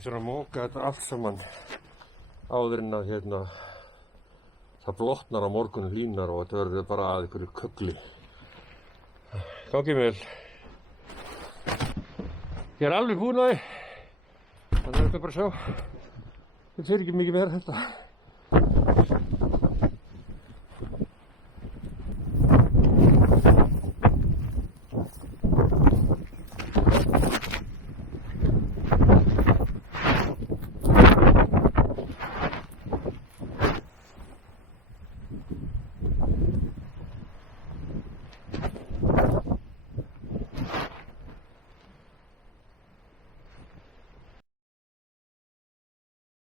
Ég þarf að móka þetta allt saman áður en að það blotnar á morgun hlýnar og þetta verður bara að einhverju köggli. Gangi vel. Ég er alveg búinn á því. Þannig að þetta bara sjá. Þetta fer ekki mikið meira þetta.